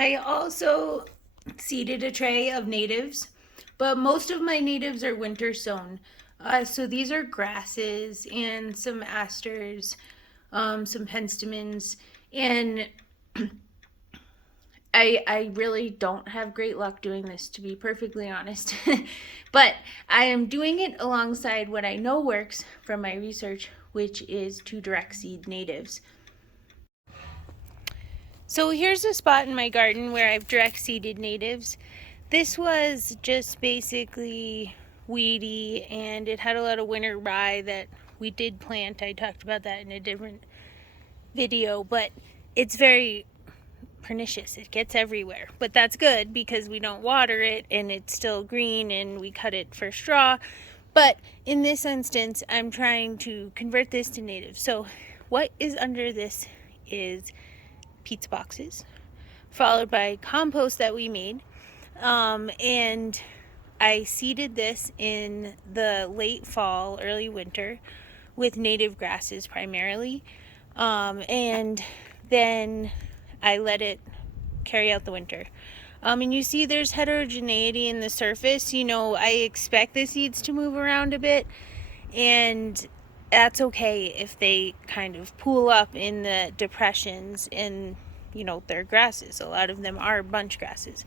I also seeded a tray of natives, but most of my natives are winter sown. So these are grasses and some asters, some penstemons, and I really don't have great luck doing this, to be perfectly honest. But I am doing it alongside what I know works from my research, which is to direct seed natives. So here's a spot in my garden where I've direct seeded natives. This was just basically weedy, and it had a lot of winter rye that we did plant. I talked about that in a different video, but it's very pernicious. It gets everywhere, but that's good because we don't water it and it's still green and we cut it for straw. But in this instance, I'm trying to convert this to native. So what is under this is pizza boxes, followed by compost that we made, and I seeded this in the late fall, early winter with native grasses primarily, and then I let it carry out the winter. And you see there's heterogeneity in the surface. I expect the seeds to move around a bit, and that's okay if they kind of pool up in the depressions, and they're grasses. A lot of them are bunch grasses.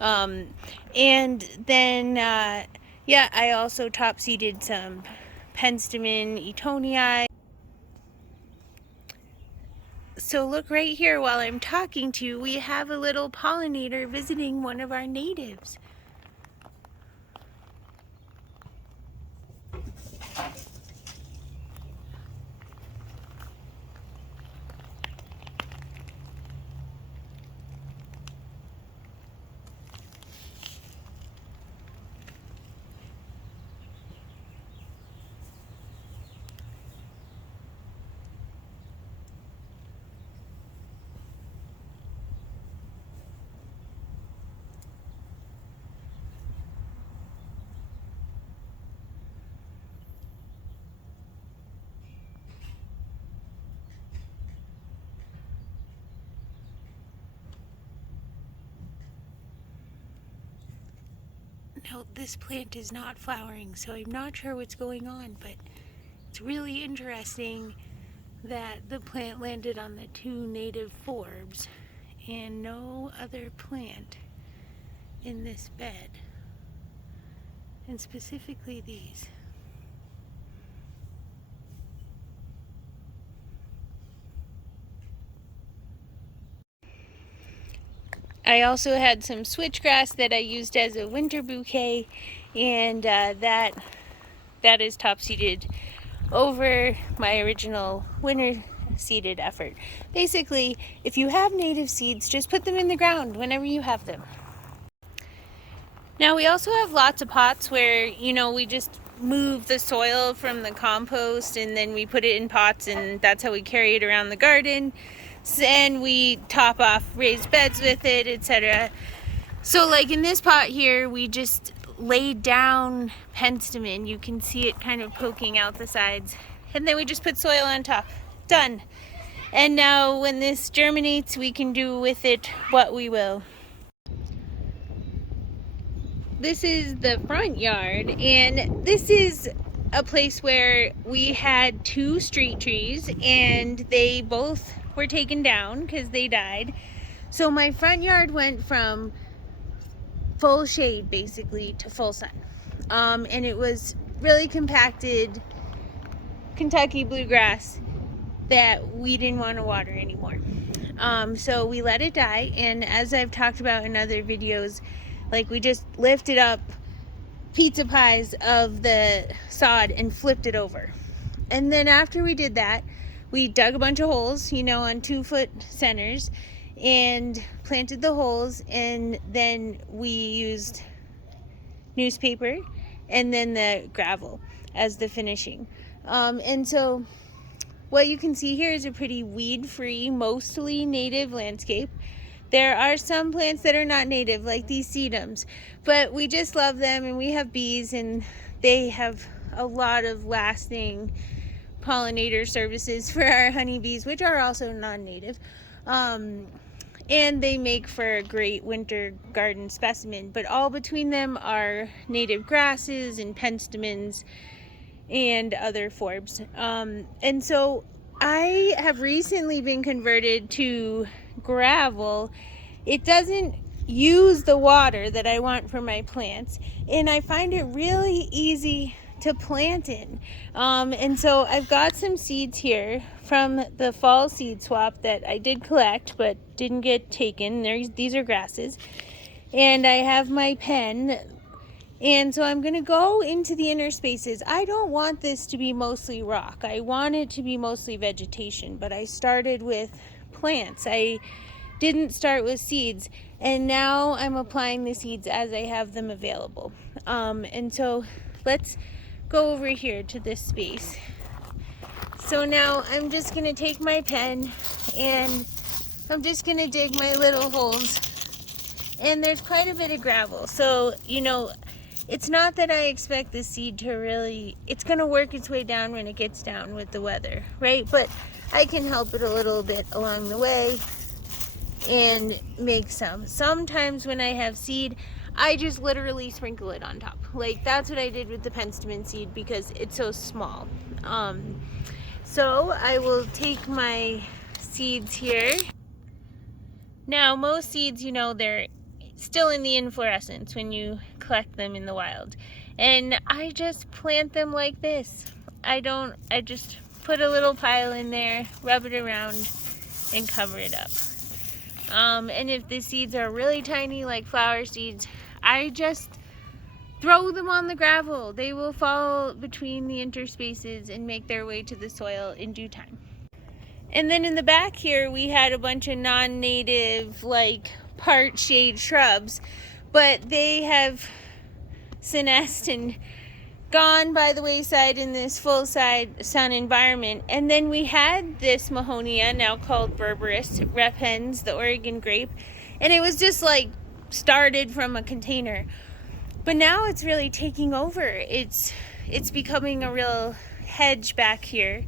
And then I also top seeded some penstemon etonii. So look right here, while I'm talking to you, we have a little pollinator visiting one of our natives. Now, this plant is not flowering, so I'm not sure what's going on, but it's really interesting that the plant landed on the two native forbs and no other plant in this bed, and specifically these. I also had some switchgrass that I used as a winter bouquet, and that is top seeded over my original winter seeded effort. Basically, if you have native seeds, just put them in the ground whenever you have them. Now, we also have lots of pots where we just move the soil from the compost and then we put it in pots, and that's how we carry it around the garden, and we top off raised beds with it, etc. So like in this pot here, we just laid down penstemon. You can see it kind of poking out the sides, and then we just put soil on top. Done. And now when this germinates, we can do with it what we will. This is the front yard, and this is a place where we had two street trees and they both were taken down because they died. So my front yard went from full shade basically to full sun, and it was really compacted Kentucky bluegrass that we didn't want to water anymore. So we let it die, and as I've talked about in other videos, like we just lifted up pizza pies of the sod and flipped it over. And then after we did that, we dug a bunch of holes, on 2-foot centers, and planted the holes, and then we used newspaper and then the gravel as the finishing. And so what you can see here is a pretty weed-free, mostly native landscape. There are some plants that are not native, like these sedums, but we just love them, and we have bees, and they have a lot of lasting pollinator services for our honeybees, which are also non-native. and they make for a great winter garden specimen. But all between them are native grasses and penstemons and other forbs. And so I have recently been converted to gravel. It doesn't use the water that I want for my plants, and I find it really easy to plant in. And so I've got some seeds here from the fall seed swap that I did collect but didn't get taken. These are grasses, and I have my pen. And so I'm going to go into the inner spaces. I don't want this to be mostly rock. I want it to be mostly vegetation, but I started with plants. I didn't start with seeds, and now I'm applying the seeds as I have them available. And so let's go over here to this space. So now I'm just going to take my pen and I'm just going to dig my little holes. And there's quite a bit of gravel. So, it's not that I expect the seed to really, it's going to work its way down when it gets down with the weather, right? But I can help it a little bit along the way and make some. Sometimes when I have seed, I just literally sprinkle it on top. Like that's what I did with the penstemon seed because it's so small. So I will take my seeds here. Now most seeds, they're still in the inflorescence when you collect them in the wild, and I just plant them like this. I just put a little pile in there, rub it around, and cover it up. And if the seeds are really tiny like flower seeds, I just throw them on the gravel. They will fall between the interspaces and make their way to the soil in due time. And then in the back here we had a bunch of non-native part shade shrubs, but they have senesced and gone by the wayside in this full sun environment. And then we had this Mahonia, now called Berberis repens, the Oregon grape, and it was just started from a container, but now it's really taking over. It's becoming a real hedge back here.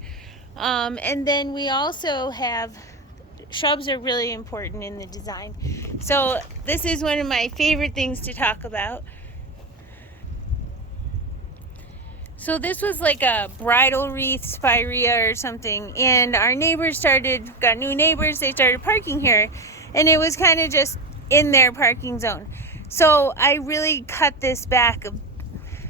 And then we also have shrubs are really important in the design. So this is one of my favorite things to talk about. So this was like a bridal wreath spirea or something, and our neighbors got new neighbors, they started parking here, and it was kind of just in their parking zone. So I really cut this back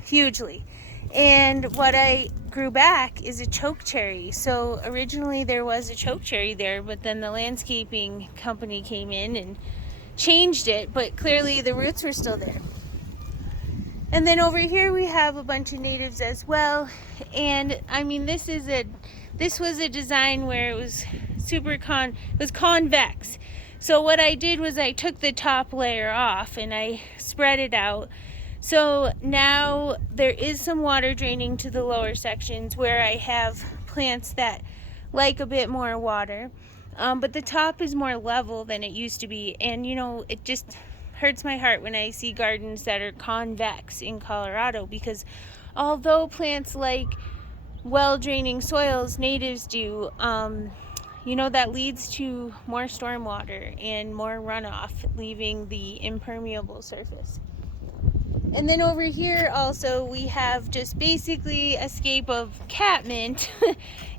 hugely, and what I grew back is a chokecherry. So originally there was a chokecherry there, but then the landscaping company came in and changed it, but clearly the roots were still there. And then over here we have a bunch of natives as well. And I mean, this was a design where it was convex. So what I did was I took the top layer off and I spread it out. So now there is some water draining to the lower sections where I have plants that like a bit more water. But the top is more level than it used to be. And it just hurts my heart when I see gardens that are convex in Colorado, because although plants like well-draining soils, natives do, that leads to more stormwater and more runoff, leaving the impermeable surface. And then over here also we have just basically a scape of catmint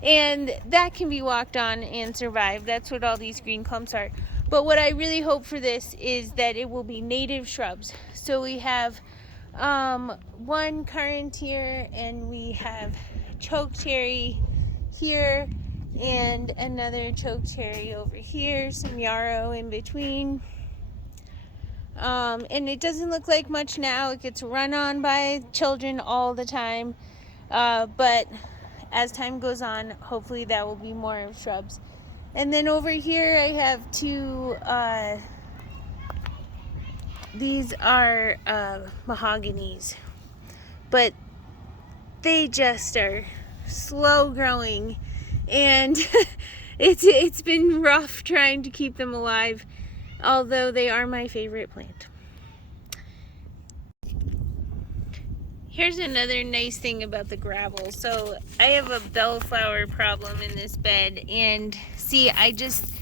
and that can be walked on and survive. That's what all these green clumps are. But what I really hope for this is that it will be native shrubs. So we have one currant here, and we have chokecherry here, and another chokecherry over here, some yarrow in between. And it doesn't look like much now. It gets run on by children all the time. But as time goes on, hopefully that will be more of shrubs. And then over here I have two, these are mahoganies, but they just are slow growing, and it's been rough trying to keep them alive, although they are my favorite plant. Here's another nice thing about the gravel. So I have a bellflower problem in this bed, and see, I just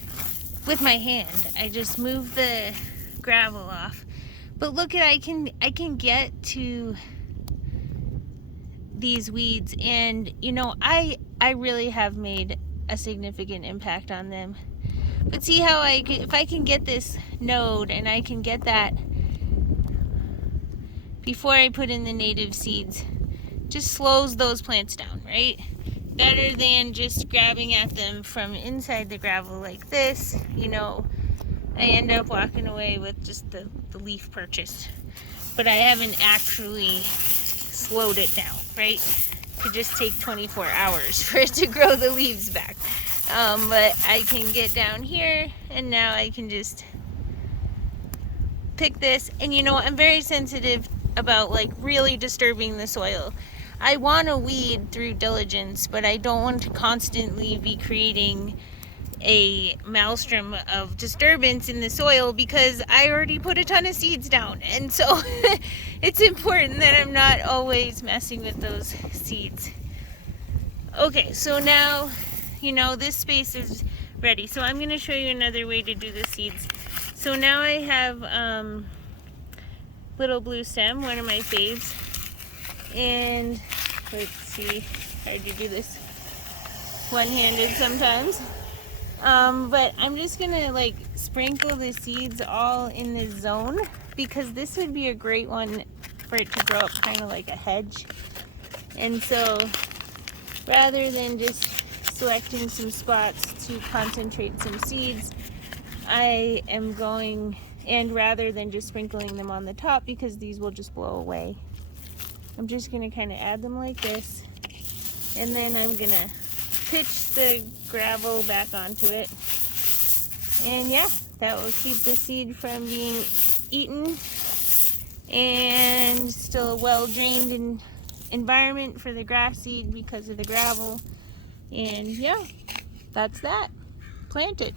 with my hand. I just move the gravel off. But look at, I can get to these weeds, and you know, I really have made a significant impact on them. But see how if I can get this node and I can get that before I put in the native seeds, just slows those plants down, right? Better than just grabbing at them from inside the gravel like this. You know, I end up walking away with just the leaf purchase. But I haven't actually slowed it down, right? It could just take 24 hours for it to grow the leaves back. But I can get down here, and now I can just pick this. And you know, I'm very sensitive about like really disturbing the soil. I want to weed through diligence, but I don't want to constantly be creating a maelstrom of disturbance in the soil because I already put a ton of seeds down. And so it's important that I'm not always messing with those seeds. Okay, so now, you know, this space is ready. So I'm going to show you another way to do the seeds. So now I have Little Blue Stem, one of my faves. And let's see, hard to do this one-handed sometimes. But I'm just gonna like sprinkle the seeds all in the zone, because this would be a great one for it to grow up kind of like a hedge. And so rather than just selecting some spots to concentrate some seeds, I am going, and rather than just sprinkling them on the top because these will just blow away, I'm just gonna kind of add them like this, and then I'm gonna pitch the gravel back onto it. And yeah, that will keep the seed from being eaten, and still a well-drained environment for the grass seed because of the gravel. And yeah, that's that. Planted.